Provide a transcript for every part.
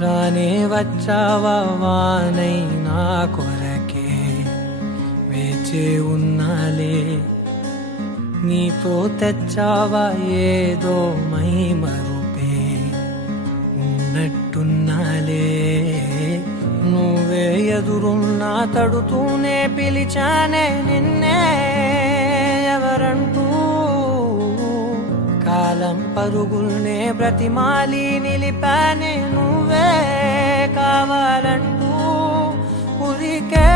రానే వచ్చావా వానై నా కొరకే వేచే ఉన్నాలే, నీతో తెచ్చావా ఏదో మై మరుపే ఉన్నట్టున్నాలే. నువ్వే ఎదురున్నా తడుతూనే పిలిచానే నిన్నే ఎవరంటూ, కాలం పరుగుల్నే బ్రతిమాలి నిలిపానే నువ్వే కావాలంటూ. ఉరికే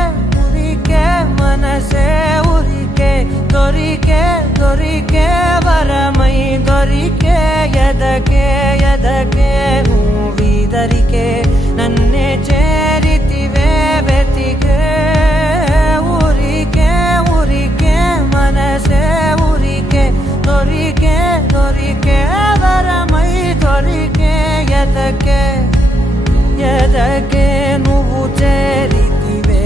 ఉరికే మనసే ఉరికే, దొరికే దొరికే వరమై దొరికే, ఎదకే ఎదకే నువ్విదరికే నన్నే చేరితివే వెతికే. ఉరికే ఉరికే మనసే ఉరికే, దొరికే దొరికే వరమై దొరికే, ఎదకే ఎదకే నువ్వు చేరితివే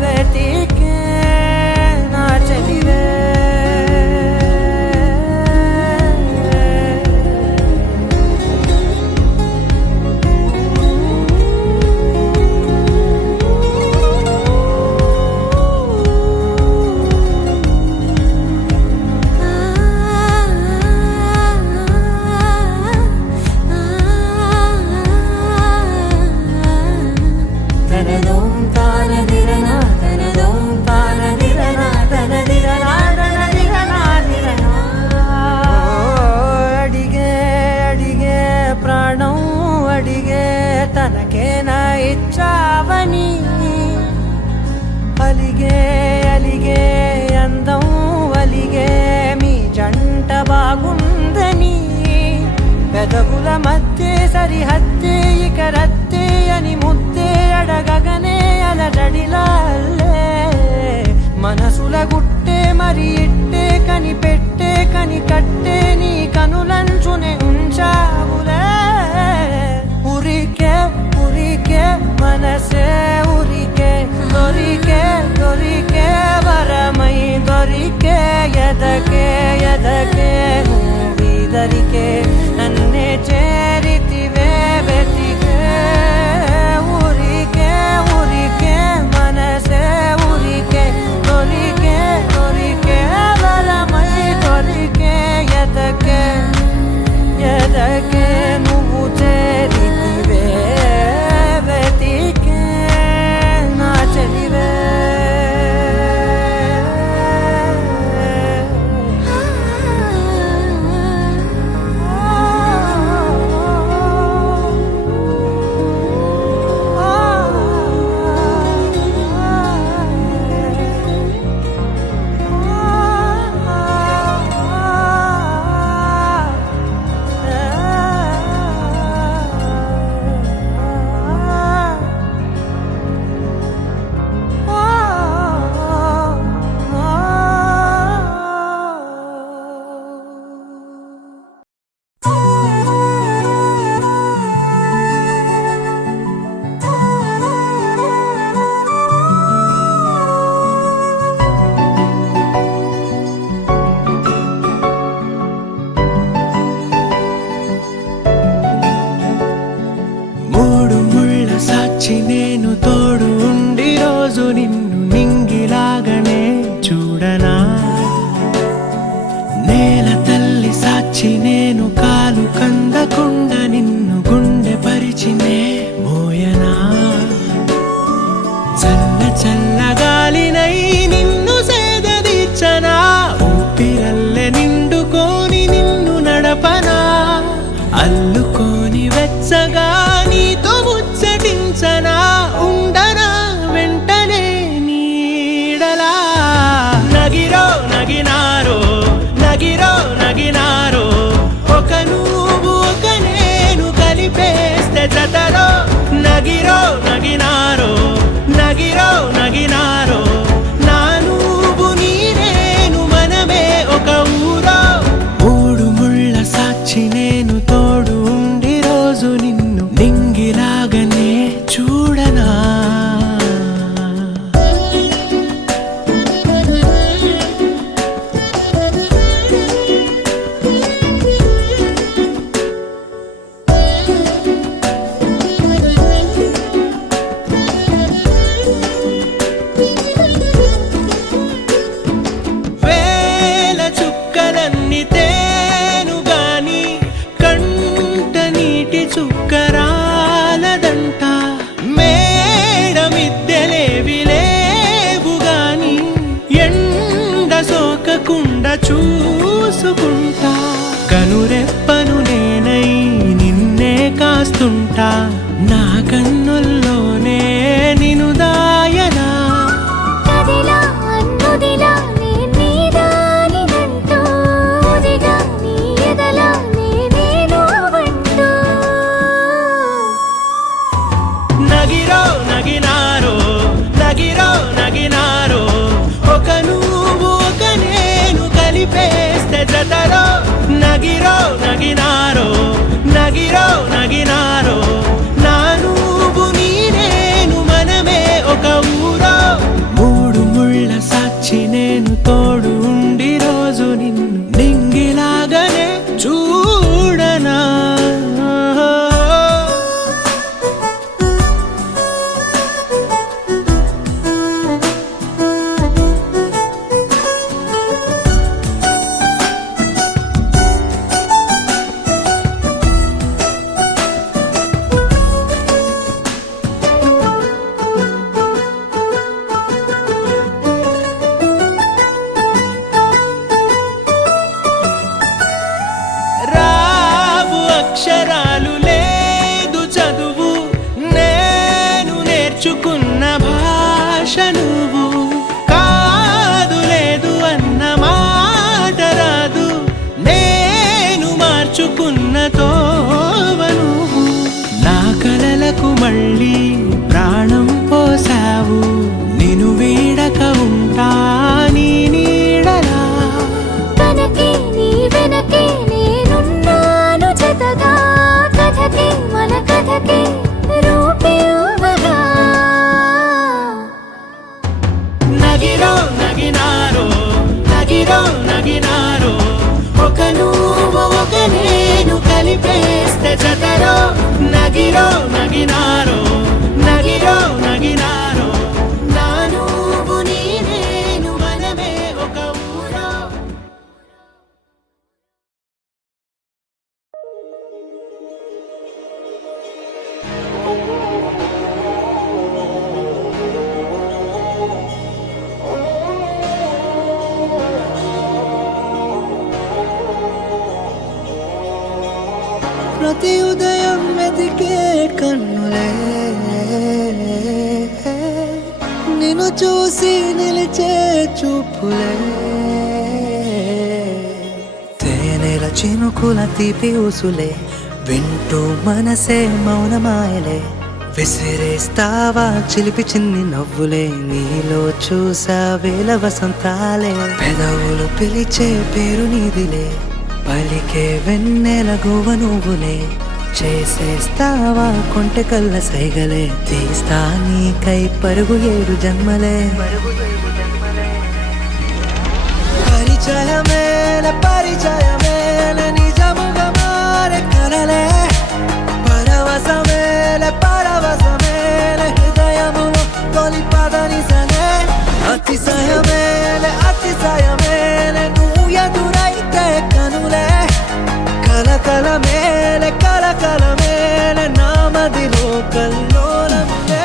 వెతికే నా చెలివే. తనదోం తానదిరనా తనదోం తానదిరనా తనదిరనా తనదిరనా దిరనా. అడిగే అడిగే ప్రాణం అడిగే తనకేనా ఇచ్చావని, అలిగే అలిగే అందం అలిగే మీ జంట బాగుందని, పెదవుల మధ్య సరిహద్దే ఇక రద్దే అని ముద్దే అడగగనే అలజడిలాల్లే, మనసుల గుట్టే మరి ఇట్టే కనిపెట్టే కని కట్టే నీ కనులంచునే ఉంచావులే. ఉరికే ఉరికే మనసే ఉరికే దొరికే దొరికే వరమై దొరికే ఎదకే ఎదకే నువ్విదరికే నన్నే చేరితివే వెతికే. ఊరికే ఊరికే మనసే ఊరికే దొరికే దొరికే వరమై దొరికే ఎదకే ఎదకే నువ్వు చేరితివే వెతికే నా చెలివే. నేను తోడు ఉండి రోజు నిన్ను నింగిలాగనే చూడనా, నేల తల్లి సాక్షి నేను కాలు కందకుండా నిన్ను గుండె పరిచినే మోయనా, చల్ల చల్లగాలినై నిన్ను సేదదీర్చనా, ఊపిరల్లె నిండుకోని నిన్ను నడపనా, అల్లుకోని వెచ్చగా నీతో ముచ్చటించనా, ఉండనా వెంటనే నీడలా. నగిరో నగినారో నగిరో నగినారో ఒక నువ్వు ఒక నేను కలిపేస్తే జతలో, నగిరో నగినారో నగిరో నగినారో నా నువ్వు నీ నేను మనమే ఒక ఊరో. మూడు ముళ్ళ సాక్షి నేను తోడు ఉండి రోజు నిన్ను నింగిలాగనే చూడనా. వేల చుక్కలన్నీ తేను గాని కంట నీటి చుక్కరాలదంట, మేడ మిద్దెలేవి లేవు గాని ఎండ సోకకుండా చూసుకుంటా, కనురెప్పను నేనై నిన్నే కాస్తుంటా, నా కన్నుల్లోనే నిను దాయనా. కదిలా అన్నుదిలా నీ నీదానినంటూ, ఉదిగా నీ ఎదలా నేను వంటూ. నగిరో నగినారో నగిరో నగినారో ఒక నువ్వు ఒక నేను కలిపేస్తే జతలో, నగిరో నగినారో నగిరో నగినారో నా నువ్వు నీ నేను మనమే ఒక ఊరో. మూడు ముళ్ళ సాక్షి నేను తోడు ఉండి రోజు నిన్ను నింగిలాగనే చూడనా. మళ్ళీ ప్రాణం పోసావు నిన్ను వీడక ఉంటా నీ నీడలా కనకే నీ వెనకే నేనున్నాను జతగా కథకే మన కథకే రూపివ్వగా నగిరో నగినారో నగిరో నగినారో ఒక నువ్వు ఒక నేను కలిపేస్తే జతరో నగిరో నగినారో నగిరో నగినారో నా నువ్వు నీ నేను మనమే ఒక ఊరో ప్రతి ఉదయం వెతికే కన్నులే నిన్ను చూసి నిలిచే చూపులే తేనెల చినుకుల తీపి ఊసులే వింటూ మనసే మౌనమాయలే విసిరేస్తావా చిలిపి చిన్ని నవ్వులే నీలో చూసా వేల వసంతాలే పెదవులు పిలిచే పేరు నీదిలే పలికే వెన్నెల గువ్వ నువ్వులే చేసేస్తావా కొంటె కళ్ళ సైగలే తీస్తా నీకై పరుగు 7 జన్మలే పరిచయమేల పరిచయమేల నిజముగా మారే కలలే పరవశమేల పరవశమేల హృదయములో తొలి పదనిసలే అతిశయమేల అతిశయమేల నువ్వు ఎదురైతే కనులే కలకల మేలే కలకల మేలే నామదిలో కల్లోలములే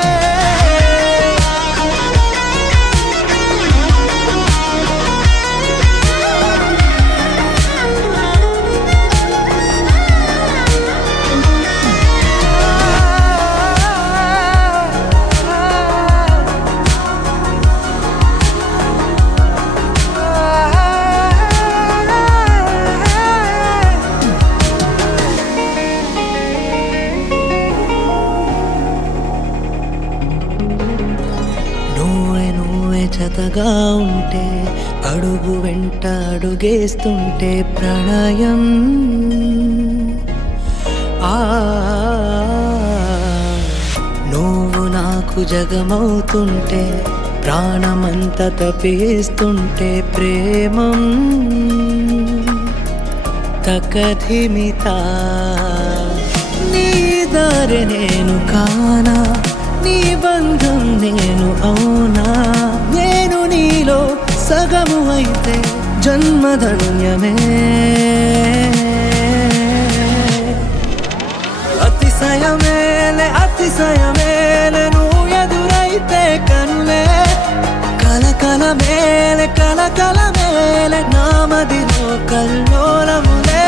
జతగా ఉంటే అడుగు వెంట అడుగేస్తుంటే ప్రణయం నువ్వు నాకు జగమవుతుంటే ప్రాణమంత తపిస్తుంటే ప్రేమం తకధిమిత నీ దారి నేను కానా నీ బంధం నేను అవునా నేను నీలో సగము అయితే జన్మధన్యమే అతిశయమేలే అతిశయమేలే నువ్వు ఎదురైతే కనులే కలకల మేలే కలకల మేలే నామదిలో కల్లోలములే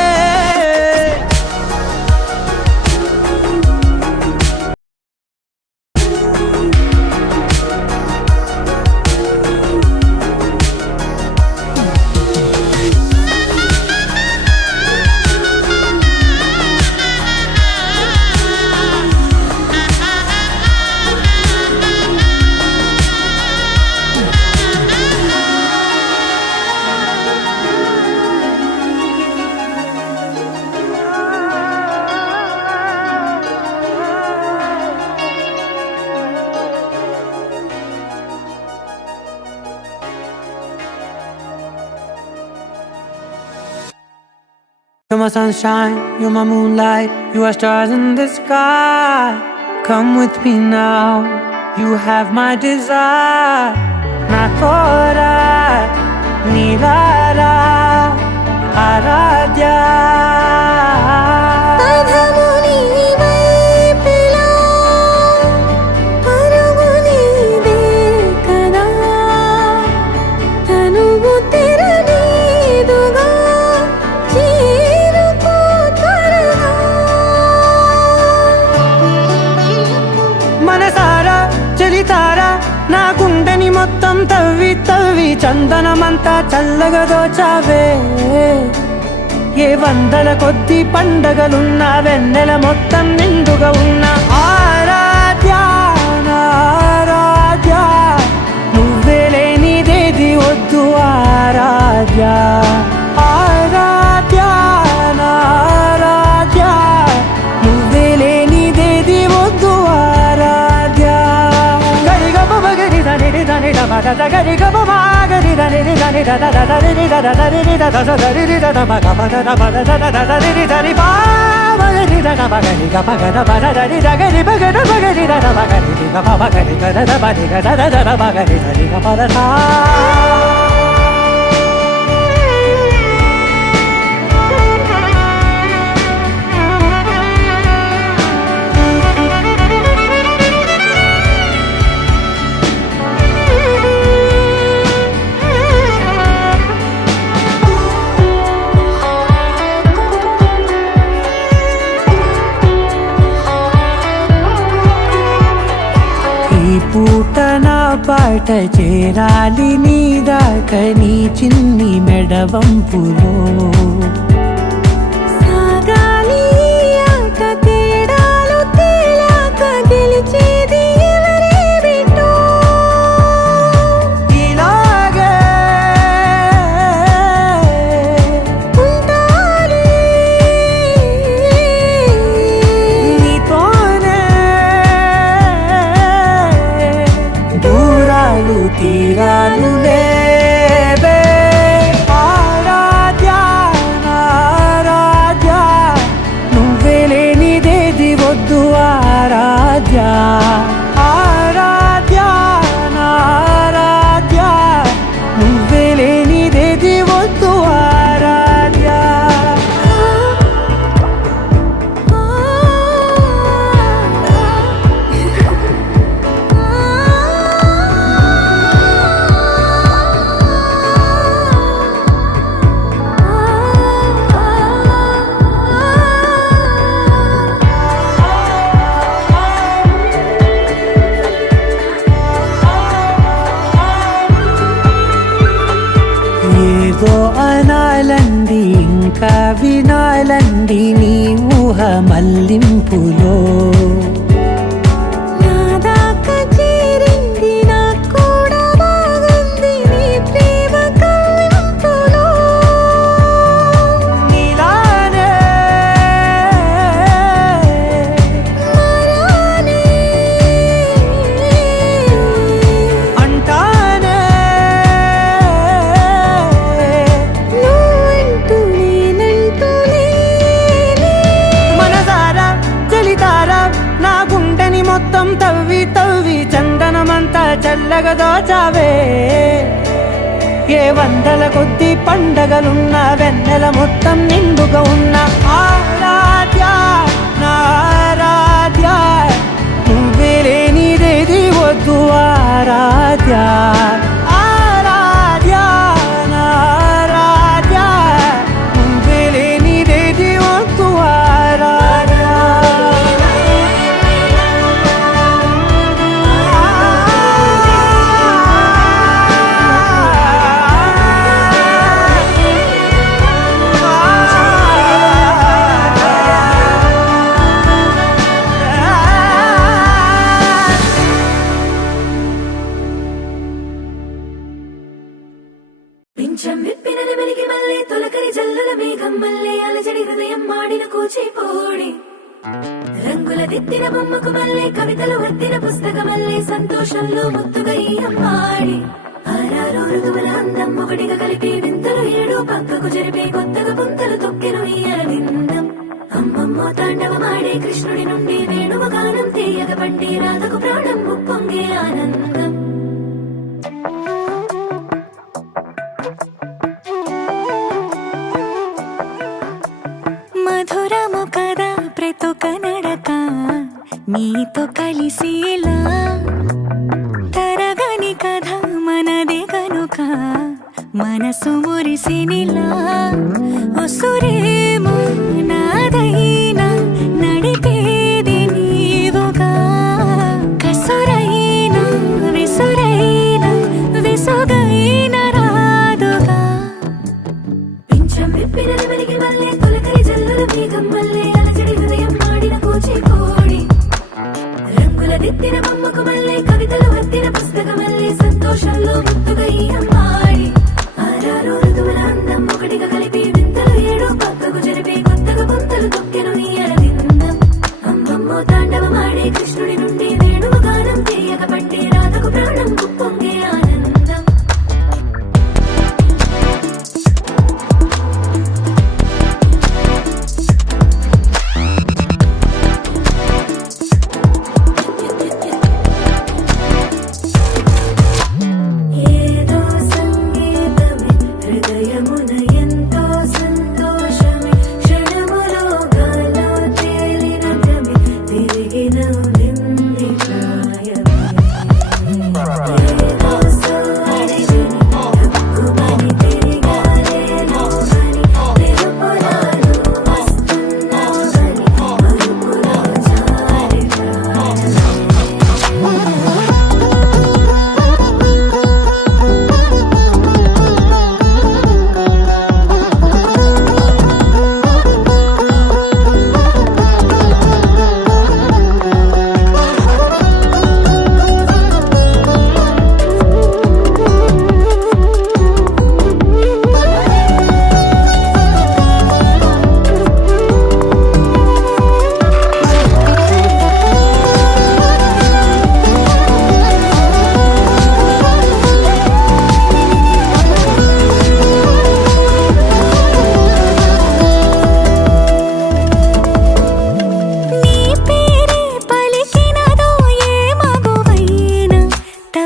You're my sunshine, you're my moonlight, you are stars in the sky. Come with me now, you have my desire. Na tora, nilara, aradhya. నా గుండెని మొత్తం తవ్వి తవ్వి చందనమంతా చల్లగా దోచావే ఏ వందల కొద్ది పండగలున్నా వెన్నెల మొత్తం నిండుగా ఉన్న ఆరాధ్య పూట నా పాట చేరాలి నీ దాకా నీ చిన్ని మెడవంపులో సాగాలి ఆట తేడాలు తేలాక గెలిచేది ఎవరే బిడ్డో ఇలాగే ఉంటాలి నీతోనే దూరాలు తీరాలు లేవే ఆరాధ్య ఆరాధ్య నువ్వే లేనిదేది వద్దు ఆరాధ్య ఆరాధ్య ఆరాధ్య నువ్వే లేనిదేది వద్దు ఆరాధ్య ఏదో అనాలంది ఇంకా వినాలంది నీ ఊహ మల్లింపులో నా దాకా చేరింది నాకు కూడా బాగుంది నీ ప్రేమ కవ్వింపులో నీలానే మరానే అంటానే నువ్వంటూ నేనంటూ లేనే మనసారా చలితారా నా గుండెని మొత్తం తవ్వి తవ్వి చందనమంతా చల్లగా దోచావే ఏ వందల కొద్ది పండగలున్న వెన్నెల మొత్తం నిండుగా ఉన్న ఆరాధ్య నా ఆరాధ్య నువ్వే లేనిదేది వద్దు ఆరాధ్య ఆరాధ్య నా ఆరాధ్య నువ్వే లేనిదేది వద్దు ఆరాధ్య పింఛం విప్పిన నెమలికి మళ్ళీ తొలకరి జల్లుల మేఘం మళ్ళీ అలజడి హృదయం మాడిన కూచిపోడి రంగుల దిద్దిన బొమ్మకు మళ్ళీ కవితలు వద్దిన పుస్తకం మళ్ళీ సంతోషంలో ముద్దుగా ఈ అమ్మాడి ఆరారు ఋతువుల అందం ఒకటిగా కలిపి వింతలు ఏడు పక్కకు జరిపే కొత్తగా పుంతలు తొక్కెను ఈ అరవిందం అమ్మమ్మో తాండవమాడే కృష్ణుడి నుండి వేణువ గానం తీయగ పండి రాధకు ప్రాణం ఉప్పొంగే ఆనందం మధురము కదా ప్రతొక నడక నీతో కలిసేలా తరగని కథ మనదే కనుక మనసు మురిసినిలా ఒసురేమో నాదైనా నడిపేది నీవుగా కసురైనా విసురైనా విసుగైన రాదుగా పింఛం విప్పిన నెమలికి మళ్ళీ తొలకరి జల్లుల మేఘం మళ్ళీ అలజడి హృదయం మాడిన కూచిపోడి రంగుల దిద్దిన బొమ్మకు మళ్ళీ కవితలు వద్దిన పుస్తకం మళ్ళీ సంతోషంలో ముద్దుగా ఈ అమ్మాడి ఆరారు ఋతువుల అందం ఒకటిగా కలిపి వింతలు ఏడు పక్కకు జరిపే కొత్తగా పుంతలు తొక్కెను ఈ అరవిందం అమ్మమ్మో తాండవమాడే కృష్ణుడి నుండి వేణువ గానం తీయక పండి రాధకు ప్రాణం ఉప్పొంగే ఆనందం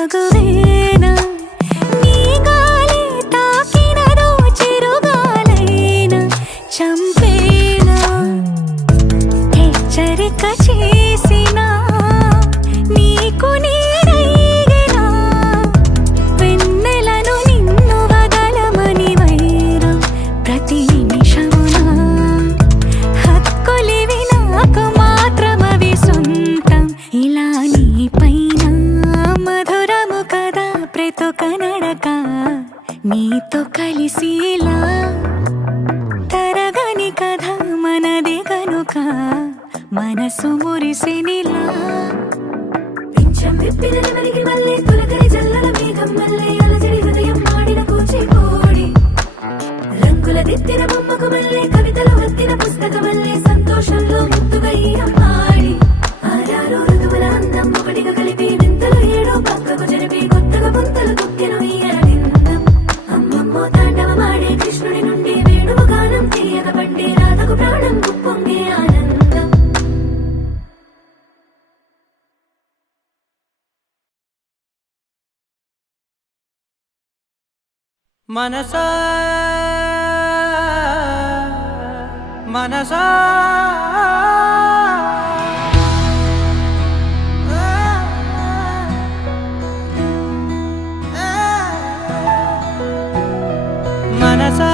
తగువేనా నీ గాలి తాకినదో చిరుగాలైనా చంపేనా హెచ్చరిక చేసినా నీకు నీడైనా వెన్నెలను నిన్ను వదలమని వైరా ప్రతి నిమిషమునా హక్కులివి నాకు మాత్రమవి సొంతం ఇలా నీ పైన మధురము కదా ప్రతొక నడక నీతో కలిసిలా తరగని కథ మనది కనుక మనసు మురిసినిలా పింఛం విప్పిన నెమలికి మళ్ళీ తొలకరి జల్లల మేఘం మళ్ళీ అలజడి హృదయం మాడిన కూచిపూడి రంగుల దిద్దిన బొమ్మకు మళ్ళీ కవితలు వత్తిన పుస్తక మళ్ళీ సంతోషంలో ముద్దుగా ఈ అమ్మాడి ఆరారు ఋతువుల అందం ఒకటిగా కలిపి వింతలు ఏడో పక్కకు జరిపి కొత్తగా పుంతలు తొక్కెను ఈ అరవిందం అమ్మమ్మో తాండవమాడే కృష్ణుడి నుండి వేణువు గానం తీయగ పండి రాధకు ప్రాణం పొంగే ఆనందం మనసా మనసా మనసా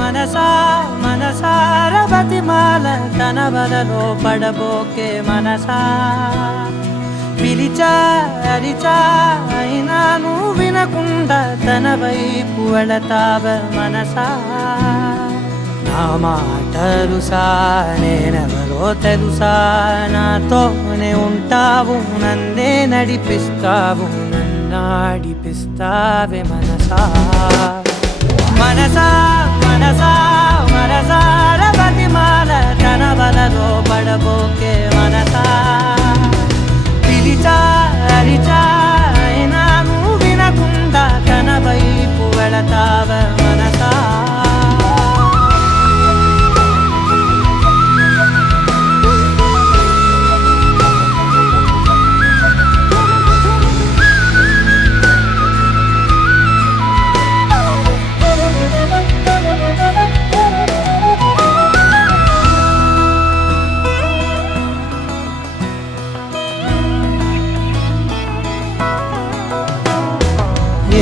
మనసా మనసార బతిమాల తన వలలో పడబోకే మనసా పిలిచా అరిచా అయినా నువ్వు వినకుండా తన వైపు వెళతావ మనసా నా మాటలుసా నేనెవరో తెలుసా నాతోనే ఉంటావు నన్నే నడిపిస్తావు నన్నాడిపిస్తావే మనసా మనసా మనసా మనసార బతిమాల తన వలలో పడబోకే మనసా పిలిచా అరిచా అయినా నువ్వు వినకుండా తన వైపు వెళతావ మనసా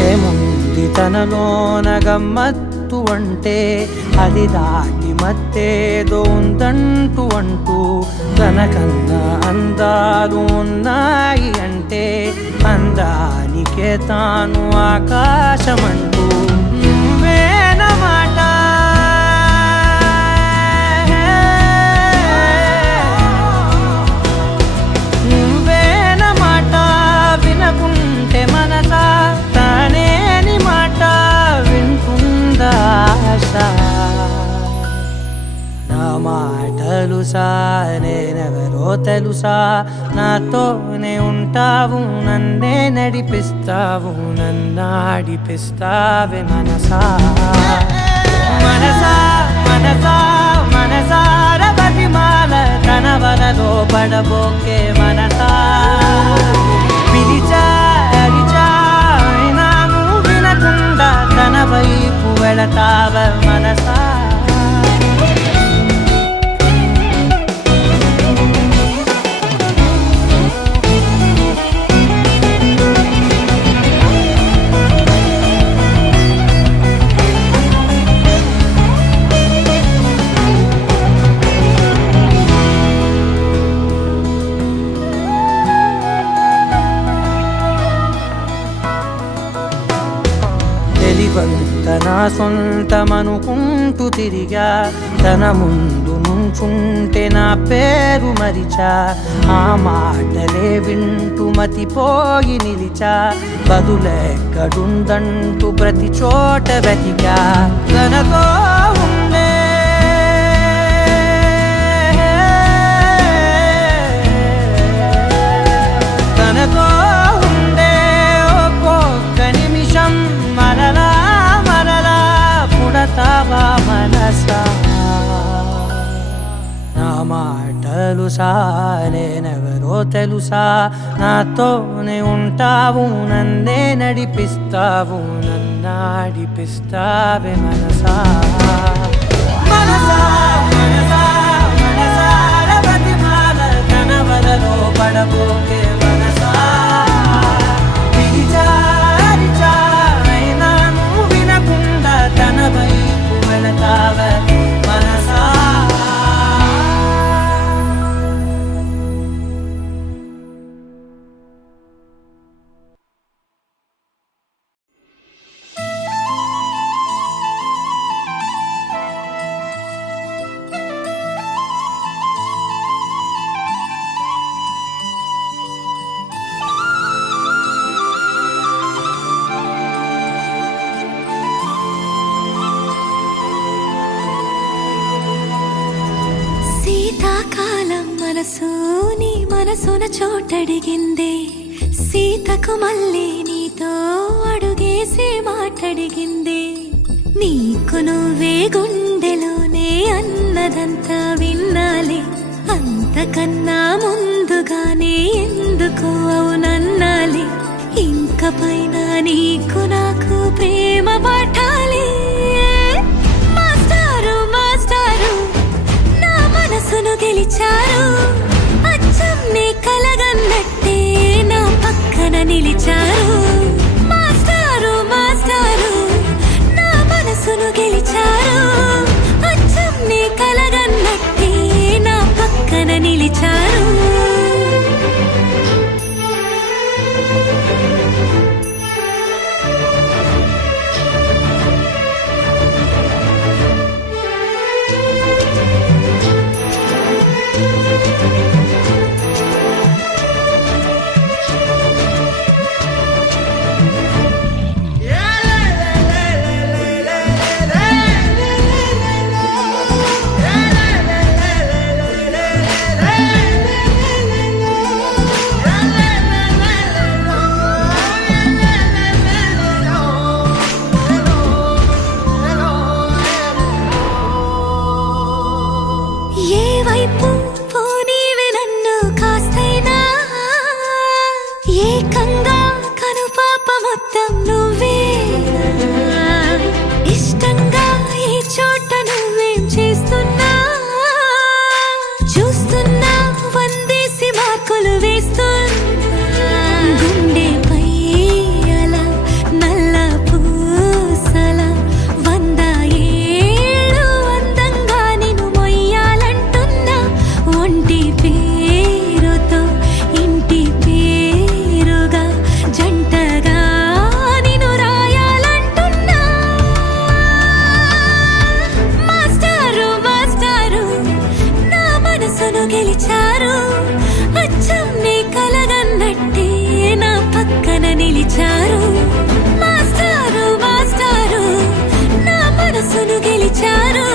ఏముంది తనలోన గమ్మత్తు అంటే అది దాటి మత్తేదో ఉందంటూ అంటూ తనకన్నా అందాలు ఉన్నాయి అంటే అందానికే తాను ఆకాశమంటూ నువ్వేనమాట నువ్వేనమాట వినకుంటే మనసా తానేని మాట వింటుందా ఆశ నా మాటలుసా నేనెవరో తెలుసా నాతోనే ఉంటావు నన్నే నడిపిస్తావు నన్నాడిపిస్తావే మనసా మనసా మనసా మనసార బతిమాల తన వలలో పడబోకే మనసా పిలిచా అరిచా అయినా నువ్వు వినకుండా తన వైపు వెళతావ మనసా నా సొంతమనుకుంటూ తిరిగా తన ముందు నుంచుంటే నా పేరు మరిచా ఆ మాటలే వింటూ మతిపోయి నిలిచా బదులెక్కడుందంటూ ప్రతి చోట వెతికా తనతో ఉండే తనతో ఉండే ఒక్కొక్క నిమిషం మరలా పుడతావా మనసా నా మాటలుసా నేనెవరో తెలుసా నాతోనే ఉంటావు నన్నే నడిపిస్తావు నన్నాడిపిస్తావే మనసా మనసా మనసా మనసార బతిమాల కనవలలో పడబోకే మనసా పిలిచారిచా అయినా నువ్వు వినకుండా తన వైపు వెళతావే మనసా శీతాకాలం మనసు నీ మనసున చోటడిగిందే సీతకు మళ్ళీ నీతో అడుగేసి మాటడిగిందే నీకు నువ్వే గుండెలోనే అన్నదంతా విన్నాలే అంతకన్నా ముందుగానే ఎందుకు అవునన్నాలే ఇంక పైన నీకు నాకు ప్రేమ పాఠాలే మాస్టారు మాస్టారు నా మనసును గెలిచారు అచ్చం నీ కలగన్నట్టే నా పక్కన నిలిచారు మాస్టారు మాస్టారు నా మనసును గెలిచారు అచ్చం నీ కలగన్నట్టే నా పక్కన నిలిచారు ఏ వైపు పోనీవే నన్ను కాస్తైనా ఏకంగా కనుపాప మొత్తం నువ్వే ఇష్టంగా ఈ చోట నువ్వేం చేస్తున్నా చూస్తున్నా వందేసి మార్కులు వేస్తున్నా గుండెపై అలా నల్ల పూసల 100 ఏళ్ళు అందంగా నిన్ను మొయ్యాలంటున్నా ఒంటి పేరుతో ఇంటి పేరుగా జంటగా నిన్ను రాయాలంటున్నా మాస్టారు మాస్టారు నా మనసును గెలిచారు అచ్చం నీ కలగన్నట్టే నా పక్కన నిలిచారు మాస్టారు మాస్టారు నా మనసును గెలిచారు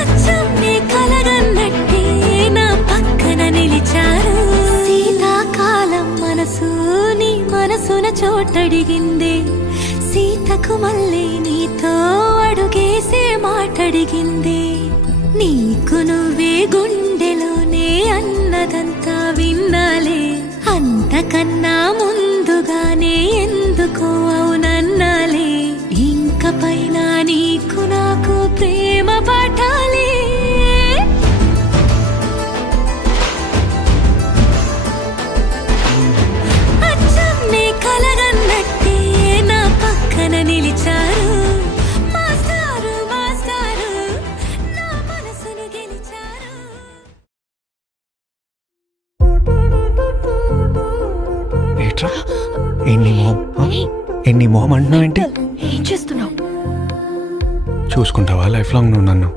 అచ్చం నీ కలగన్నట్టే నా పక్కన నిలిచారు శీతాకాలం మనసు నీ మనసున చోటడిగిందే సీతకు మళ్ళీ నీతో అడుగేసే మాటడిగిందే నీకు నువ్వే గుండెలోనే అన్నదంతా విన్నాలే అంతకన్నా ముందుగానే ఎందుకు అవునన్నాలే ఇంక పైన నీకు నాకు ప్రేమ పాఠాలే అచ్చం నీ కలగన్నట్టే నా పక్కన నిలిచారు మాస్టారు మాస్టారు నా మనసును గెలిచారు ఏట్రా ఎన్ని మొహం అంటున్నావేంటి ఏం చేస్తున్నావు చూసుకుంటావా లైఫ్ లాంగ్ నువ్వు నన్ను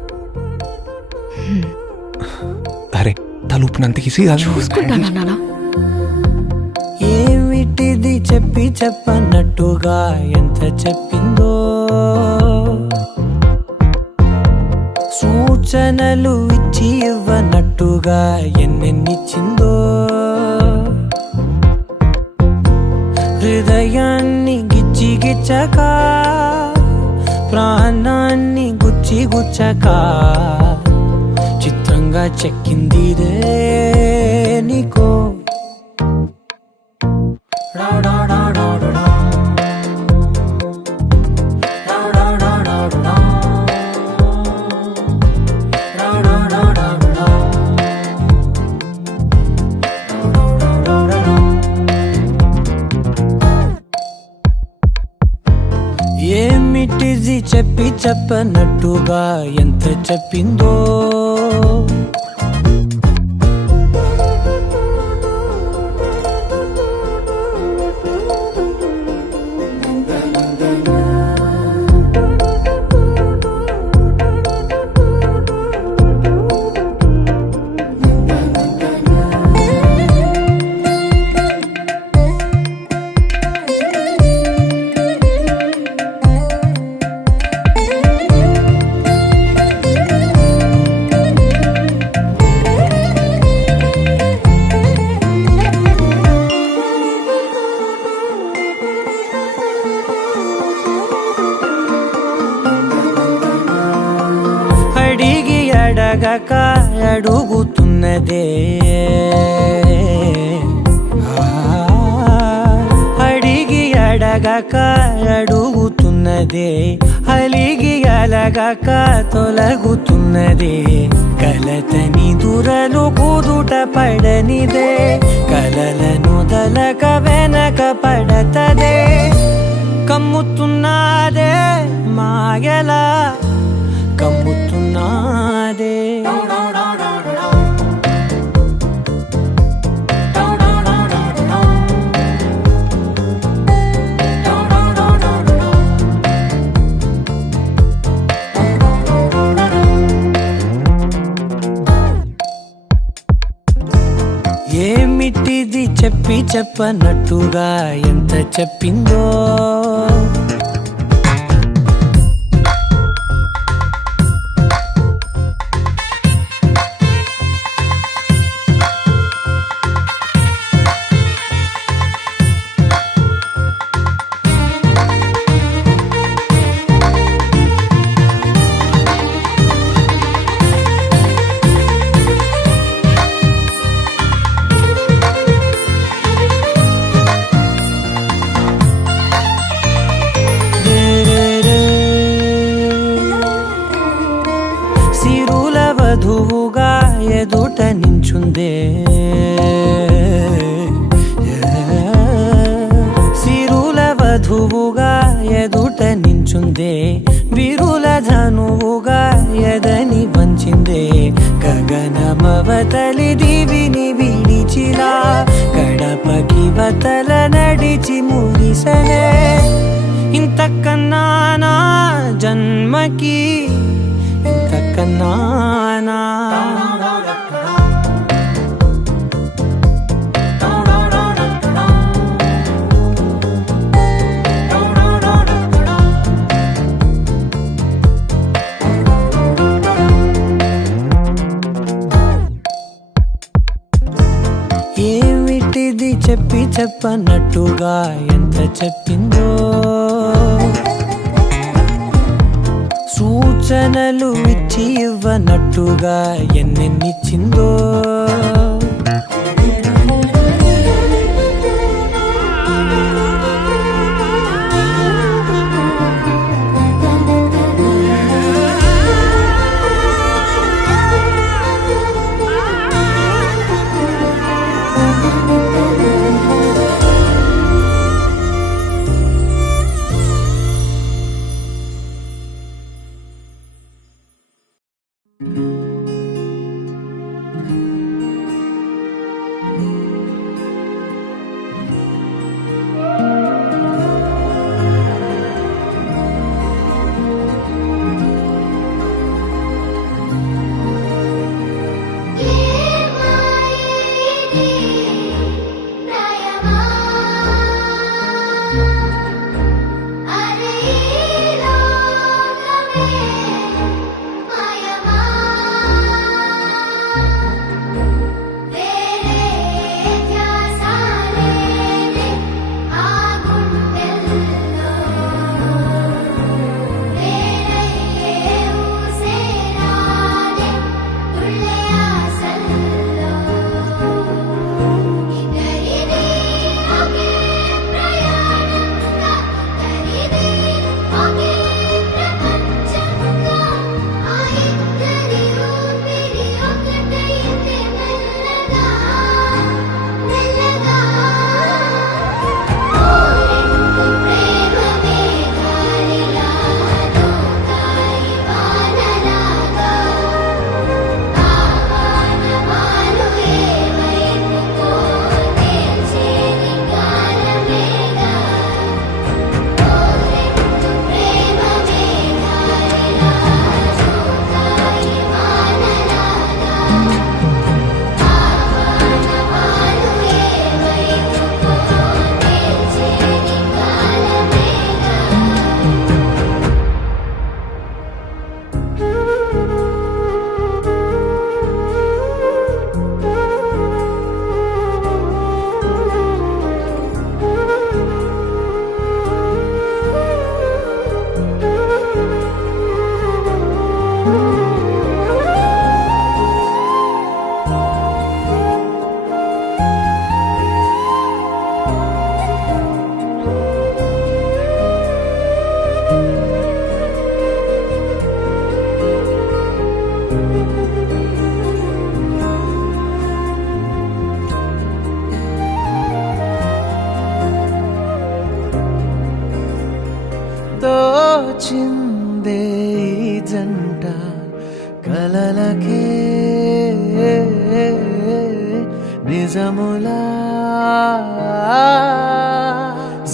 అరే తలుపునంత ఈజీ చూసుకుంటానా ఏమిటిది చెప్పి చెప్పన్నట్టుగా ఎంత చెప్పిందో సూచనలు ఇచ్చి ఇవ్వనట్టుగా ఎన్నెన్నిచ్చిందో హృదయాన్ని గిచ్చి గిచ్చక ప్రాణాన్ని గుచ్చి గుచ్చక చిత్రంగా చెక్కిందిదే నీకో ఏమిటిది చెప్పి చెప్పనట్టుగా ఎంత చెప్పిందో. అడిగి అడగక అడుగుతున్నదే, అడిగి అడగక అడుగుతున్నదే, అలిగి అలగక తొలగుతున్నదే. కలతని దురలు కుదుట పడనిదే, కలలను దలక వెనక పడతదే. కమ్ముతున్నదే మాయలా కమ్ముతున్నదే. ఏమిటిది చెప్పి చెప్పనట్టుగా ఎంత చెప్పిందో. సిరుల వధువుగా ఎదుట నించుందే, సిరుల వధువుగా ఎదుట నించుందే. విరుల ధనువుగా ఎదని వంచిందే. గగనమవతలి దివిని విడిచిలా కడపకి వతల నడిచి మురిసనే. ఇంతకన్నా నా జన్మకి ఇంతకన్నా. ఏమిటిది చెప్పి చెప్పనట్టుగా ఎంత చెప్పిందో. సూచనలు ఇచ్చి ఇవ్వనట్టుగా ఎన్నెన్నిచ్చిందో. వచ్చిందే ఈ జంట కలలకే నిజములా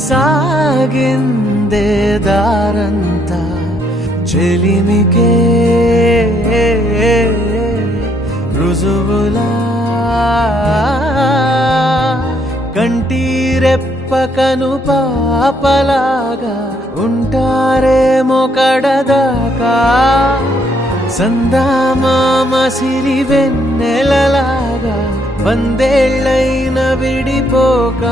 సాగిందే దారంతా చెలిమికే రుజువులా కంటి రెప్పకను పాపలాగా ఉంటారేమో కడదాకా సందామామ సిరి వెన్నెలలాగా వందేళ్ళైన విడిపోక